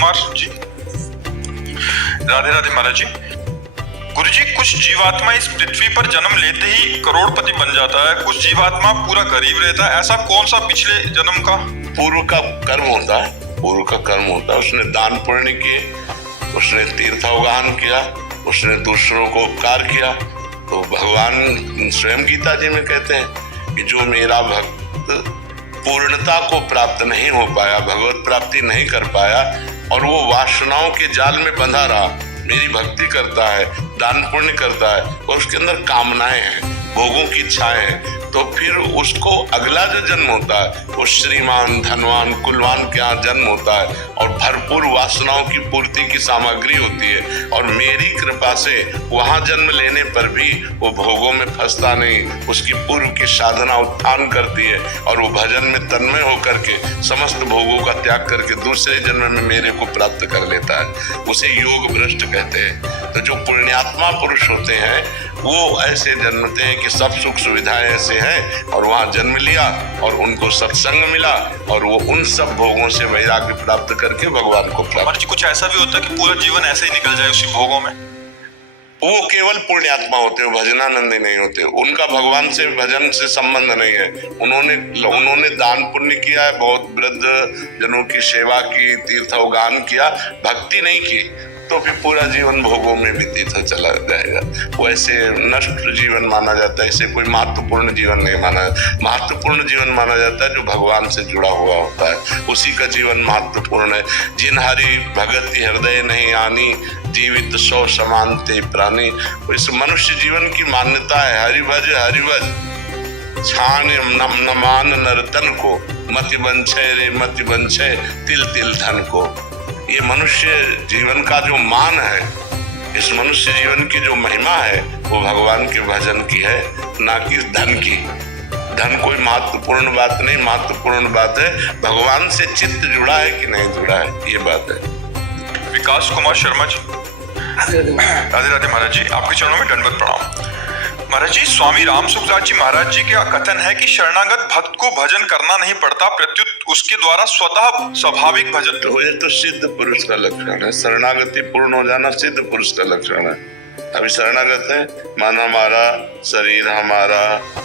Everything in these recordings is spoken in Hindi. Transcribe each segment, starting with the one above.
कुमार जी। राधे राधे महाराज जी। गुरु जी, कुछ जीवात्मा इस पृथ्वी पर जन्म लेते ही करोड़पति बन जाता है, कुछ जीवात्मा पूरा गरीब रहता है। ऐसा कौन सा पिछले जन्म का पूर्व का कर्म होता है? पूर्व का कर्म होता है, उसने दान पुण्य किए, उसने तीर्थावगाहन किया, उसने दूसरों को उपकार किया। तो भगवान स्वयं गीता जी में कहते हैं कि जो मेरा भक्त पूर्णता को प्राप्त नहीं हो पाया, भगवत प्राप्ति नहीं कर पाया और वो वासनाओं के जाल में बंधा रहा, मेरी भक्ति करता है, दान पुण्य करता है और उसके अंदर कामनाएं हैं, भोगों की इच्छाएं हैं, तो फिर उसको अगला जो जन्म होता है वो श्रीमान, धनवान, कुलवान के यहाँ जन्म होता है और भरपूर वासनाओं की पूर्ति की सामग्री होती है। और मेरी कृपा से वहाँ जन्म लेने पर भी वो भोगों में फंसता नहीं, उसकी पूर्व की साधना उत्थान करती है और वो भजन में तन्मय होकर के समस्त भोगों का त्याग करके दूसरे जन्म में मेरे को प्राप्त कर लेता है। उसे योग भ्रष्ट कहते हैं। तो जो पुण्यात्मा पुरुष होते हैं वो ऐसे जन्मते हैं कि सब सुख सुविधाएं ऐसे हैं और वहाँ जन्म लिया और उनको सत्संग मिला और वो उन सब भोगों से वैराग्य प्राप्त करके भगवान को प्राप्त। कुछ ऐसा भी होता है कि पूरा जीवन ऐसे ही निकल जाए उसी भोगों में? वो केवल पुण्यात्मा होते हैं, भजनानंदी नहीं होते, उनका भगवान से भजन से संबंध नहीं है। उन्होंने दान पुण्य किया है, बहुत वृद्ध जनों की सेवा की, तीर्थावगान किया, भक्ति नहीं की, तो फिर पूरा जीवन भोगों में व्यतीत हो चला जाएगा। वो ऐसे नष्ट जीवन माना जाता है, इसे कोई महत्वपूर्ण जीवन नहीं माना। महत्वपूर्ण जीवन माना जाता है जो भगवान से जुड़ा हुआ होता है, उसी का जीवन महत्वपूर्ण है। जिन हरि भगति हृदय नहीं आनी, जीवित सौ समानते प्राणी। इस मनुष्य जीवन की मान्यता है, हरिभज हरिभज छान नमान नर्तन को, मति बंछे रे मति बंछे तिल तिल धन को। ये मनुष्य जीवन का जो मान है, इस मनुष्य जीवन की जो महिमा है वो भगवान के भजन की है, ना कि धन की। धन कोई महत्वपूर्ण बात नहीं, महत्वपूर्ण बात है भगवान से चित्त जुड़ा है कि नहीं जुड़ा है, ये बात है। विकास कुमार शर्मा जी। राधे राधे महाराज जी, आपके चरणों में दंडवत प्रणाम। महाराज जी, स्वामी राम सुखदास जी महाराज जी का कथन है कि शरणागत भक्त को भजन करना नहीं पड़ता, प्रत्युत उसके द्वारा स्वतः स्वाभाविक भजन तो ये तो सिद्ध पुरुष का लक्षण है। शरणागति पूर्ण हो जाना सिद्ध पुरुष का लक्षण है। अभी शरणागत है, मन हमारा, शरीर हमारा,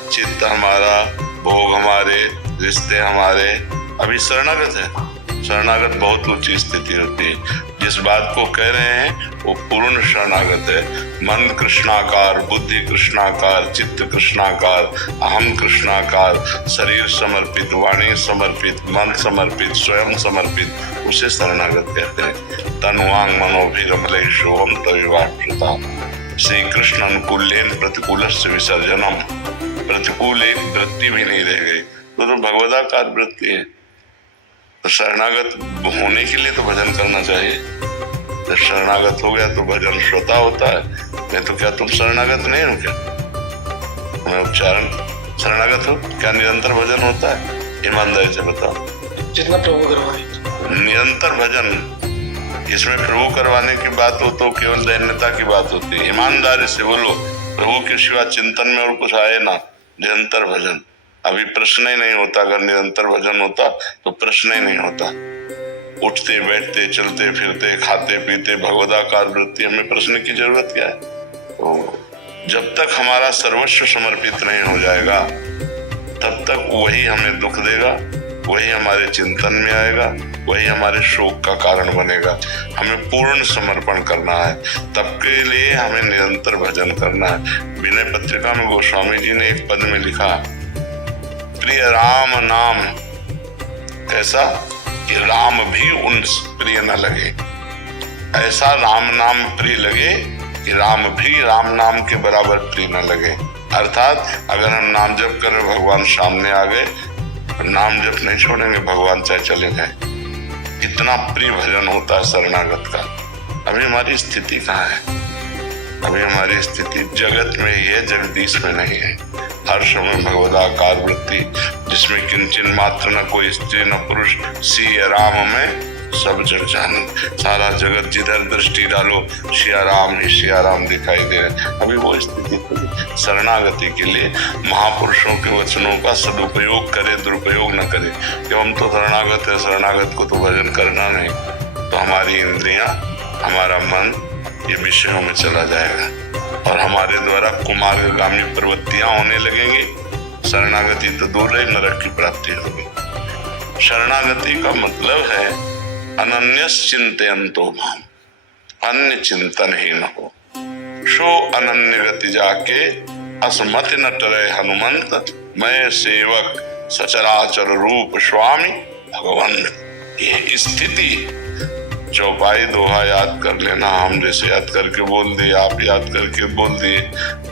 चित्त हमारा, भोग हमारे, रिश्ते हमारे, अभी शरणागत है। शरणागत बहुत ऊंची स्थिति होती है। जिस बात को कह रहे हैं वो पूर्ण शरणागत है। मन कृष्णाकार, बुद्धि कृष्णाकार, चित्त कृष्णाकार, अहम कृष्णाकार, शरीर समर्पित, वाणी समर्पित, मन समर्पित, स्वयं समर्पित, उसे शरणागत कहते हैं। तनुवांग मनोभिरमलेषु हम तविवाप्यता। श्री कृष्ण अनुकूलेन प्रतिकूलस्य विसर्जनम। प्रतिकूल एक वृत्ति भी नहीं रह गई, तो भगवदाकार वृत्ति है। तो शरणागत होने के लिए तो भजन करना चाहिए। जब शरणागत हो गया तो भजन श्रोता होता है, नहीं तो क्या तुम शरणागत नहीं हो क्या? तुम्हें उच्चारण शरणागत हो क्या? निरंतर भजन होता है? ईमानदारी से बताओ। जितना प्रभु करवाए निरंतर भजन, इसमें प्रभु करवाने की बात हो तो केवल दैन्यता की बात होती है। ईमानदारी से बोलो, प्रभु के सिवा चिंतन में और कुछ आए ना, निरंतर भजन। अभी प्रश्न ही नहीं होता, अगर निरंतर भजन होता तो प्रश्न ही नहीं होता। उठते बैठते चलते फिरते खाते पीते भगवदाकार वृत्ति, हमें प्रश्न की जरूरत क्या है? तो जब तक हमारा सर्वस्व समर्पित नहीं हो जाएगा तब तक वही हमें दुख देगा, वही हमारे चिंतन में आएगा, वही हमारे शोक का कारण बनेगा। हमें पूर्ण समर्पण करना है, तब के लिए हमें निरंतर भजन करना है। विनय पत्रिका में गोस्वामी जी ने एक पद में लिखा, प्रिय राम नाम ऐसा कि राम भी उन प्रिय न लगे। ऐसा राम नाम प्रिय लगे कि राम भी राम नाम के बराबर प्रिय न लगे। अर्थात अगर हम नाम जप कर भगवान सामने आ गए, नाम जप नहीं छोड़ेंगे, भगवान चाहे चले जाए। इतना प्रिय भजन होता है शरणागत का। अभी हमारी स्थिति कहाँ है? अभी हमारी स्थिति जगत में ही है, जगदीश में नहीं है। हर समय भगवदाकार वृत्ति, जिसमें किंचन मात्र न कोई स्त्री न पुरुष, सिया राम में सब जग जान। सारा जगत जिधर दृष्टि डालो सिया राम ही सिया राम दिखाई दे रहे। अभी वो स्थिति खुली। शरणागति के लिए महापुरुषों के वचनों का सदुपयोग करे, दुरुपयोग न करे कि हम तो शरणागत है, शरणागत को तो भजन करना नहीं। तो हमारी इंद्रियां, हमारा मन ये विषयों में चला जाएगा और हमारे द्वारा कुमार्गामी प्रवृत्तियां होने लगेंगी। शरणागति तो दूर रही, नरक की प्राप्ति होगी। शरणागति का मतलब है अनन्यस चिंतयन्तो माम, अन्य चिंतन ही न हो। सो अनन्य गति जाके असमति न टरे हनुमंत, मैं सेवक सचराचर रूप स्वामी भगवान। ये स्थिति चौपाई दोहा याद कर लेना, हम जैसे याद करके बोल दिए, आप याद करके बोल दिए,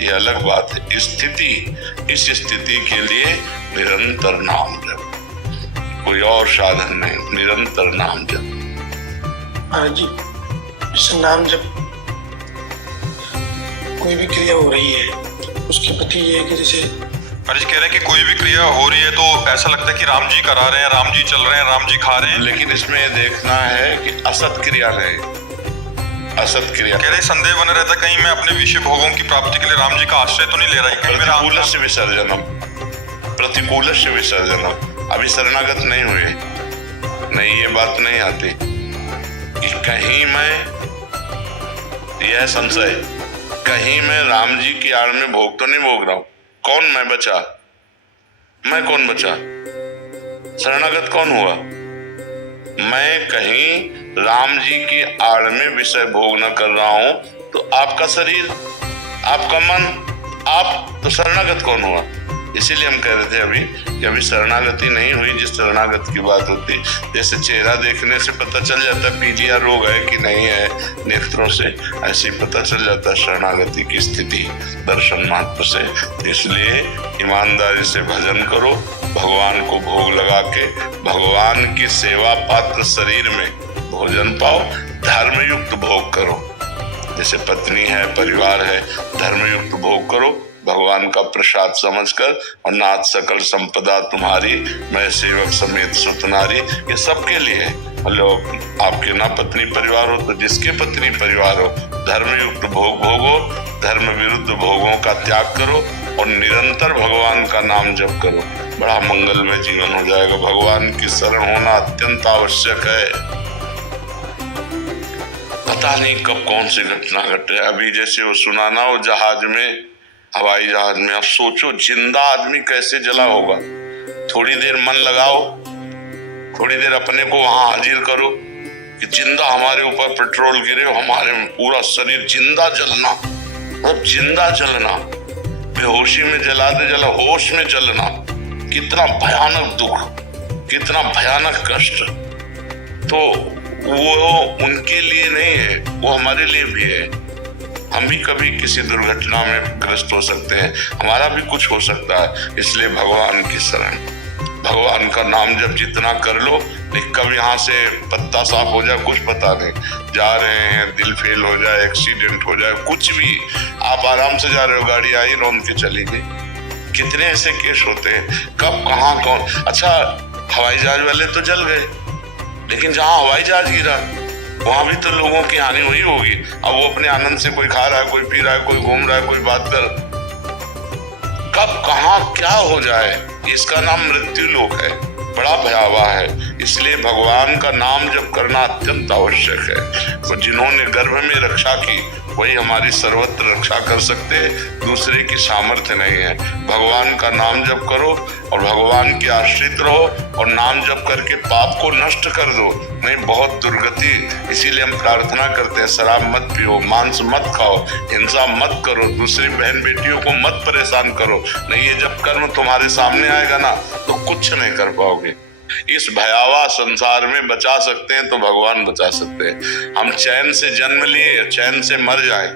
ये अलग बात है। स्थिति, इस स्थिति के लिए निरंतर नाम जप, कोई और साधन नहीं, निरंतर नाम जप। महाराज जी, जैसे नाम जब कोई भी क्रिया हो रही है उसके प्रति ये है कि जैसे महाराज जी कह रहे हैं कि कोई भी क्रिया हो रही है तो ऐसा लगता है कि राम जी करा रहे हैं, राम जी चल रहे हैं, राम जी खा रहे हैं। लेकिन इसमें ये देखना है कि असत क्रिया नहीं, असत क्रिया। कह रहे संदेह बना रहता कहीं मैं अपने विषय भोगों की प्राप्ति के लिए राम जी का आश्रय तो नहीं ले रहा है, कहीं मेरा प्रतिकूल से विसर्जनम, प्रतिकूल से विसर्जनम। अभी शरणागत नहीं हुए, नहीं ये बात नहीं आती कि कहीं मैं, यह संशय, कहीं मैं राम जी की आड़ में भोग तो नहीं भोग रहा हूं। कौन मैं बचा, मैं कौन बचा, शरणागत कौन हुआ? मैं कहीं राम जी की आड़ में विषय भोग न कर रहा हूं तो आपका शरीर, आपका मन, आप तो शरणागत कौन हुआ? इसीलिए हम कह रहे थे अभी कि अभी शरणागति नहीं हुई। जिस शरणागत की बात होती, जैसे चेहरा देखने से पता चल जाता है पीलिया रोग है कि नहीं है नेत्रों से, ऐसे ही पता चल जाता है शरणागति की स्थिति दर्शन मात्र से। इसलिए ईमानदारी से भजन करो, भगवान को भोग लगा के भगवान की सेवा पात्र शरीर में भोजन पाओ, धर्मयुक्त भोग करो। जैसे पत्नी है, परिवार है, धर्मयुक्त भोग करो भगवान का प्रसाद समझकर। और नाथ सकल संपदा तुम्हारी, मैं सेवक समेत सुतनारी, ये सबके लिए। मतलब आपके ना पत्नी परिवार हो तो जिसके पत्नी परिवार हो, धर्मयुक्त भोग भोगो, धर्म विरुद्ध भोगों का त्याग करो और निरंतर भगवान का नाम जप करो। बड़ा मंगलमय जीवन हो जाएगा। भगवान की शरण होना अत्यंत आवश्यक है। पता नहीं कब कौन सी घटना घटे। अभी जैसे वो सुनाना हो जहाज में, हवाई जहाज में, अब सोचो जिंदा आदमी कैसे जला होगा। थोड़ी देर मन लगाओ, थोड़ी देर अपने को वहां हाजिर करो कि जिंदा हमारे ऊपर पेट्रोल गिरे, हमारे पूरा शरीर जिंदा जलना, मतलब जिंदा जलना, बेहोशी में जलाते जला होश में जलना, कितना भयानक दुख, कितना भयानक कष्ट। तो वो उनके लिए नहीं है, वो हमारे लिए भी है। हम भी कभी किसी दुर्घटना में ग्रस्त हो सकते हैं, हमारा भी कुछ हो सकता है। इसलिए भगवान की शरण, भगवान का नाम जब जितना कर लो, कब यहाँ से पत्ता साफ हो जाए कुछ पता नहीं। जा रहे हैं, दिल फेल हो जाए, एक्सीडेंट हो जाए, कुछ भी, आप आराम से जा रहे हो, गाड़ी आई रौंद के चली गई। कितने ऐसे केस होते हैं, कब कहाँ कौन। अच्छा, हवाई जहाज वाले तो जल गए, लेकिन जहाँ हवाई जहाज गिरा वहां भी तो लोगों की हानि हुई होगी। अब वो अपने आनंद से कोई खा रहा है, कोई पी रहा है, कोई घूम रहा है, कोई बात कर, कब कहाँ क्या हो जाए, इसका नाम मृत्यु लोक है, बड़ा भयावह है। इसलिए भगवान का नाम जप करना अत्यंत आवश्यक है। तो जिन्होंने गर्भ में रक्षा की वही हमारी सर्वत्र रक्षा कर सकते हैं, दूसरे की सामर्थ्य नहीं है। भगवान का नाम जप करो और भगवान के आश्रित रहो और नाम जप करके पाप को नष्ट कर दो, नहीं बहुत दुर्गति। इसीलिए हम प्रार्थना करते हैं, शराब मत पियो, मांस मत खाओ, हिंसा मत करो, दूसरी बहन बेटियों को मत परेशान करो। नहीं, ये जब कर्म तुम्हारे सामने आएगा ना तो कुछ नहीं कर पाओगे। इस भयावह संसार में बचा सकते हैं तो भगवान बचा सकते हैं। हम चैन से जन्म लिए, चैन से मर जाएं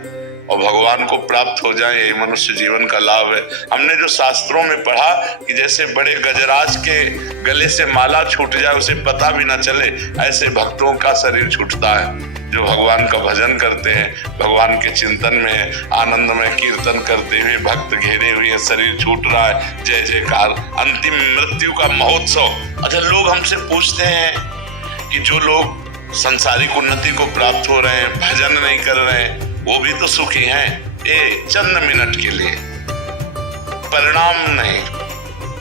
और भगवान को प्राप्त हो जाए, यही मनुष्य जीवन का लाभ है। हमने जो शास्त्रों में पढ़ा कि जैसे बड़े गजराज के गले से माला छूट जाए, उसे पता भी ना चले, ऐसे भक्तों का शरीर छूटता है जो भगवान का भजन करते हैं, भगवान के चिंतन में आनंद में कीर्तन करते हुए भक्त घेरे हुए शरीर छूट रहा है, जय जयकार, अंतिम मृत्यु का महोत्सव। अच्छा, लोग हमसे पूछते हैं कि जो लोग सांसारिक उन्नति को प्राप्त हो रहे हैं, भजन नहीं कर रहे हैं, वो भी तो सुखी हैं। चंद मिनट के लिए, परिणाम नहीं,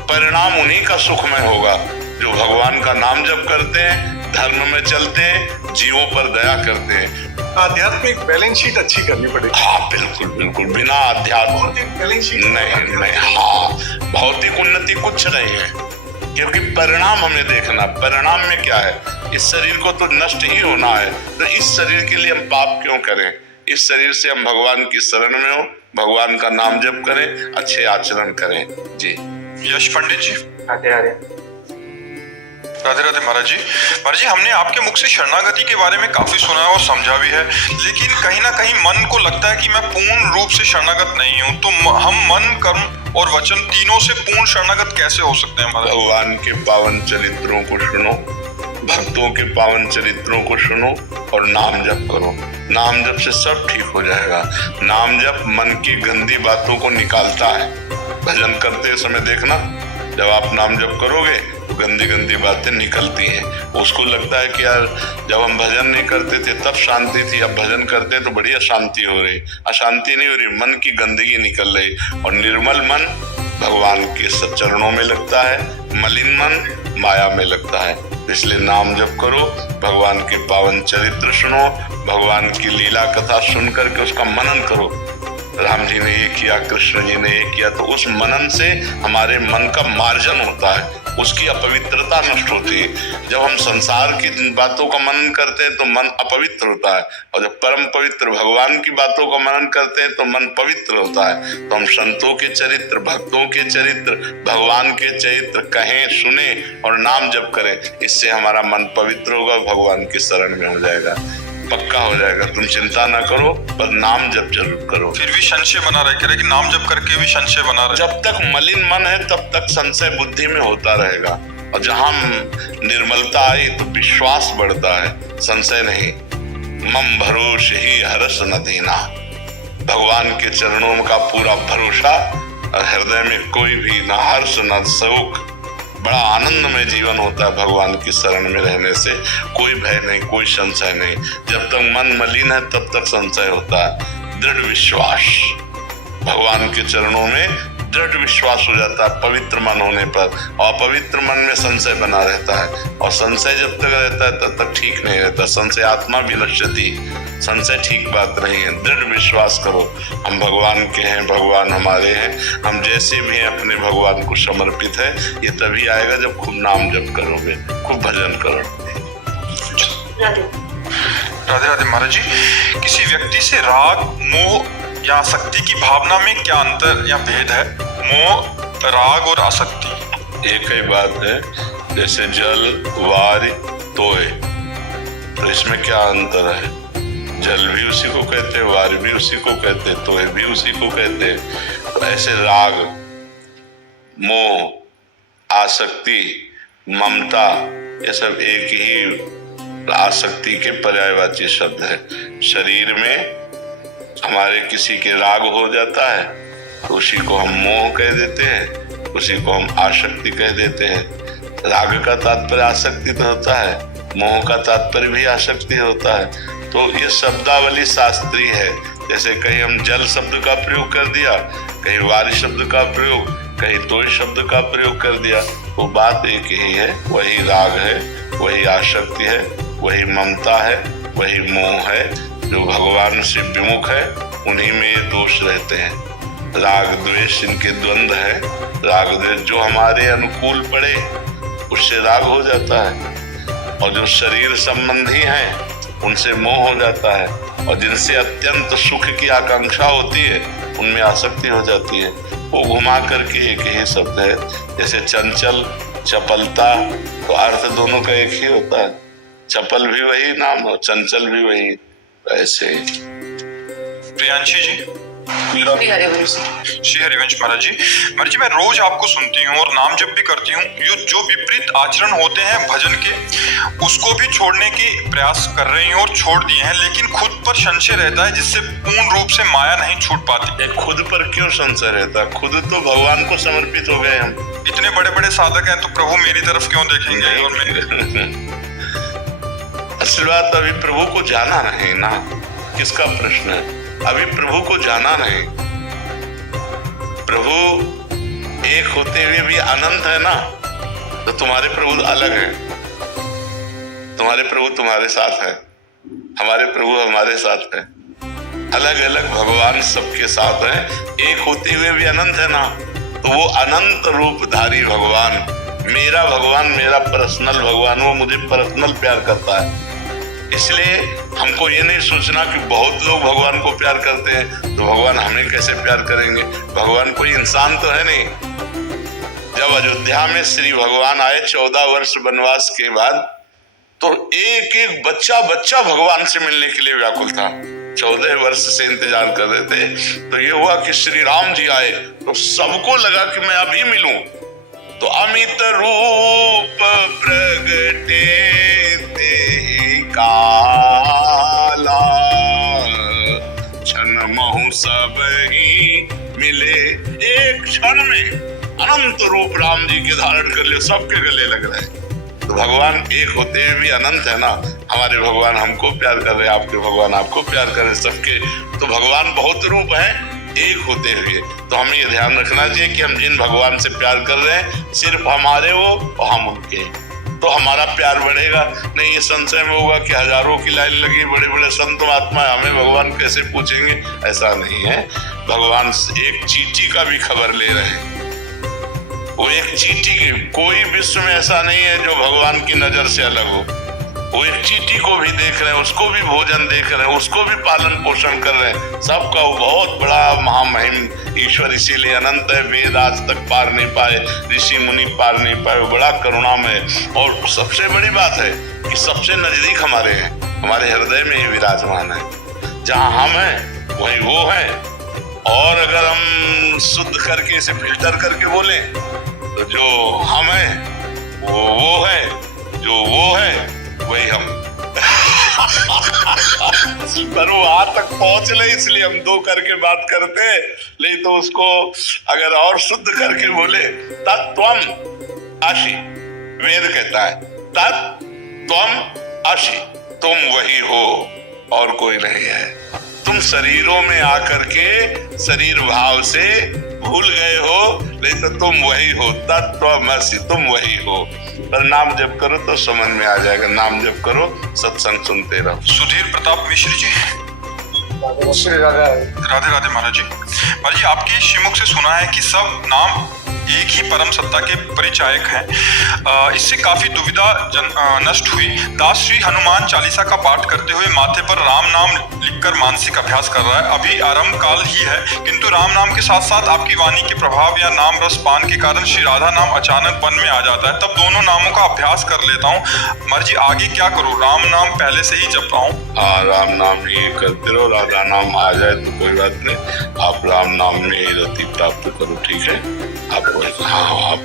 परिणाम उन्हीं का सुखमय होगा जो भगवान का नाम जप करते हैं, धर्म में चलते हैं, जीवों पर दया करते हैं। आध्यात्मिक बैलेंस शीट अच्छी करनी पड़ेगी। हाँ बिल्कुल बिल्कुल, बिना अध्यात्म भौतिक बैलेंस शीट नहीं, हाँ भौतिक उन्नति कुछ नहीं है, क्योंकि परिणाम हमें देखना। परिणाम में क्या है, इस शरीर को तो नष्ट ही होना है, तो इस शरीर के लिए हम पाप क्यों करें? इस शरीर से हम भगवान की शरण में हो, भगवान का नाम जप करें, अच्छे आचरण करें। जी यश पंडित जी। आर्य राधे राधे महाराज जी। महाराज जी, हमने आपके मुख से शरणागति के बारे में काफी सुना है और समझा भी है, लेकिन कहीं ना कहीं मन को लगता है कि मैं पूर्ण रूप से शरणागत नहीं हूँ। तो हम मन, कर्म और वचन तीनों से पूर्ण शरणागत कैसे हो सकते हैं महाराज? भगवान के पावन चरित्रों को सुनो, भक्तों के पावन चरित्रों को सुनो और नाम जप करो। नाम जप से सब ठीक हो जाएगा। नाम जप मन की गंदी बातों को निकालता है। भजन करते समय देखना, जब आप नाम जप करोगे तो गंदी गंदी बातें निकलती हैं। उसको लगता है कि यार जब हम भजन नहीं करते थे तब शांति थी, अब भजन करते तो बड़ी अशांति हो रही। अशांति नहीं हो रही, मन की गंदगी निकल रही। और निर्मल मन भगवान के चरणों में लगता है, मलिन मन माया में लगता है। इसलिए नाम जप करो, भगवान के पावन चरित्र सुनो, भगवान की लीला कथा सुन करके उसका मनन करो। राम जी ने ये किया, कृष्ण जी ने ये किया, तो उस मनन से हमारे मन का मार्जन होता है, उसकी अपवित्रता नष्ट होती है। जब हम संसार की बातों का मनन करते हैं तो मन अपवित्र होता है, और जब परम पवित्र भगवान की बातों का मनन करते हैं तो मन पवित्र होता है। तो हम संतों के चरित्र, भक्तों के चरित्र, भगवान के चरित्र कहें, सुने और नाम जप करें। इससे हमारा मन पवित्र होगा, भगवान की शरण में हो जाएगा, पक्का हो जाएगा। तुम चिंता ना करो, पर नाम जप जरूर करो। फिर भी संशय बना रहे कि नाम जप करके भी संशय बना रहे। जब तक मलिन मन है तब तक संशय बुद्धि में होता रहेगा, और जहां निर्मलता आई तो विश्वास बढ़ता है, संशय नहीं। मम भरोसे ही हर्ष न देना, भगवान के चरणों का पूरा भरोसा, और हृदय में कोई भी न हर्ष न शोक, बड़ा आनंदमय जीवन होता है भगवान की शरण में रहने से। कोई भय नहीं, कोई संशय नहीं। जब तक मन मलिन है तब तक संशय होता है। दृढ़ विश्वास, भगवान के चरणों में दृढ़ विश्वास हो जाता है पवित्र मन होने पर, और पवित्र मन में संशय बना रहता है, और संशय जब तक रहता है तब तक ठीक नहीं रहता। संशय आत्मा विनश्यति, संशय ठीक बात नहीं है। दृढ़ विश्वास करो, हम भगवान के हैं, भगवान हमारे हैं, हम जैसे भी हैं अपने भगवान को समर्पित है। ये तभी आएगा जब खूब नाम जप करोगे, खूब भजन करोगे। राधे राधे महाराज जी। किसी व्यक्ति से राग, मोह या आसक्ति की भावना में क्या अंतर या भेद है? मोह, राग और आसक्ति एक ही बात है। जैसे जल, वारि, तोय, तो इसमें क्या अंतर है? जल भी उसी को कहते हैं, वारि भी उसी को कहते हैं, तोय भी उसी को कहते हैं। तो ऐसे राग, मोह, आसक्ति, ममता, ये सब एक ही आसक्ति के पर्यायवाची शब्द है। शरीर में हमारे किसी के राग हो जाता है तो उसी को हम मोह कह देते हैं, उसी को हम आसक्ति कह देते हैं। राग का तात्पर्य आसक्ति तो होता है, मोह का तात्पर्य भी आसक्ति होता है। तो ये शब्दावली शास्त्रीय है। जैसे कहीं हम जल शब्द का प्रयोग कर दिया, कहीं वारि शब्द का प्रयोग, कहीं तोय शब्द का प्रयोग कर दिया, तो बात एक ही है। वही राग है, वही आसक्ति है, वही ममता है, वही मोह है। जो भगवान से विमुख है उन्हीं में ये दोष रहते हैं। राग द्वेष इनके द्वंद्व है। राग द्वेष जो हमारे अनुकूल पड़े उससे राग हो जाता है, और जो शरीर संबंधी हैं उनसे मोह हो जाता है, और जिनसे अत्यंत सुख की आकांक्षा होती है उनमें आसक्ति हो जाती है। वो घुमा करके एक ही शब्द है। जैसे चंचल, चपलता, तो अर्थ दोनों का एक ही होता है। चपल भी वही नाम और चंचल भी वही। ऐसे प्रियांशी जी। श्री हरिवंश महाराज जी। महाराज जी, मैं रोज आपको सुनती हूँ और नाम जप भी करती हूँ। जो विपरीत आचरण होते हैं भजन के, उसको भी छोड़ने की प्रयास कर रही हूँ और छोड़ दिए हैं, लेकिन खुद पर संशय रहता है जिससे पूर्ण रूप से माया नहीं छूट पाती। खुद पर क्यों संशय रहता? खुद तो भगवान को समर्पित हो गए हम। इतने बड़े बड़े साधक हैं तो प्रभु मेरी तरफ क्यों देखेंगे? और मेरे असल बात अभी प्रभु को जाना नहीं ना, किसका प्रश्न है? अभी प्रभु को जाना नहीं। प्रभु एक होते हुए भी अनंत है ना, तो तुम्हारे प्रभु अलग है। तुम्हारे प्रभु तुम्हारे साथ है, हमारे प्रभु हमारे साथ है। अलग अलग भगवान सबके साथ हैं, एक होते हुए भी अनंत है ना। तो वो अनंत रूपधारी भगवान, मेरा भगवान, मेरा पर्सनल भगवान, वो मुझे पर्सनल प्यार करता है। इसलिए हमको ये नहीं सोचना कि बहुत लोग भगवान को प्यार करते हैं तो भगवान हमें कैसे प्यार करेंगे। भगवान कोई इंसान तो है नहीं। जब अयोध्या में श्री भगवान आए 14 वर्ष वनवास के बाद, तो एक एक बच्चा बच्चा भगवान से मिलने के लिए व्याकुल था। 14 वर्ष से इंतजार कर रहे थे। तो ये हुआ कि श्री राम जी आए तो सबको लगा कि मैं अभी मिलूं। तो अमित रूप प्रगटे ते काला, क्षण महु सब ही मिले। एक क्षण में अनंत रूप राम जी के धारण कर लिए, सबके गले लग रहे। तो भगवान एक होते हुए भी अनंत है ना। हमारे भगवान हमको प्यार कर रहे, आपके भगवान आपको प्यार कर रहे, सबके। तो भगवान बहुत रूप है एक होते हुए। तो हमें ये ध्यान रखना चाहिए कि हम जिन भगवान से प्यार कर रहे हैं सिर्फ हमारे वो और हम उनके, तो हमारा प्यार बढ़ेगा। नहीं ये संशय में होगा कि हजारों की लाइन लगी, बड़े बड़े संत महात्मा, हमें भगवान कैसे पूछेंगे। ऐसा नहीं है। भगवान एक चींटी का भी खबर ले रहे हैं। वो एक चींटी की, कोई विश्व में ऐसा नहीं है जो भगवान की नजर से अलग हो। वो एक चींटी को भी देख रहे हैं, उसको भी भोजन देख रहे हैं, उसको भी पालन पोषण कर रहे हैं। सबका वो बहुत बड़ा महामहिम ईश्वर, इसीलिए अनंत है। वेद आज तक पार नहीं पाए, ऋषि मुनि पार नहीं पाए, वो बड़ा करुणामय। और सबसे बड़ी बात है कि सबसे नजदीक हमारे हैं, हमारे हृदय में ही विराजमान है। जहाँ हम हैं वहीं वो है। और अगर हम शुद्ध करके इसे फिल्टर करके बोले तो जो हम हैं वो है, जो वो है वही हम। पर वो वहां तक पहुंच ले, इसलिए हम दो करके बात करते। नहीं तो उसको अगर और शुद्ध करके बोले, तत्त्वम असि, वेद कहता है तत्त्वम असि, तुम वही हो और कोई नहीं है। तुम शरीरों में आकर के शरीर भाव से भूल गए हो, नहीं तो तुम वही हो, तत्त्वमसि, तुम वही हो। पर नाम जप करो तो समझ में आ जाएगा। नाम जप करो, सत्संग सुनते रहो। सुधीर प्रताप मिश्र जी, राधे राधे महाराज जी। महाराज जी, आपके श्रीमुख से सुना है कि सब नाम एक ही परम सत्ता के परिचायक हैं। इससे काफी दुविधा नष्ट हुई। दास श्री हनुमान चालीसा का पाठ करते हुए माथे पर राम नाम लिखकर मानसिक अभ्यास कर रहा है। अभी आरंभ काल ही है, किंतु राम नाम के साथ साथ आपकी वाणी के प्रभाव या नाम रस पान के कारण श्री राधा नाम अचानक मन में आ जाता है। तब दोनों नामों का अभ्यास कर लेता हूँ। महाराज जी, आगे क्या करूँ? राम नाम पहले से ही जप रहा हूँ। हाँ, राम नाम ही करते रहो। राधा नाम आ जाए तो कोई बात नहीं, आप राम नाम में ही रति प्राप्त करो। ठीक है, आप हाँ आप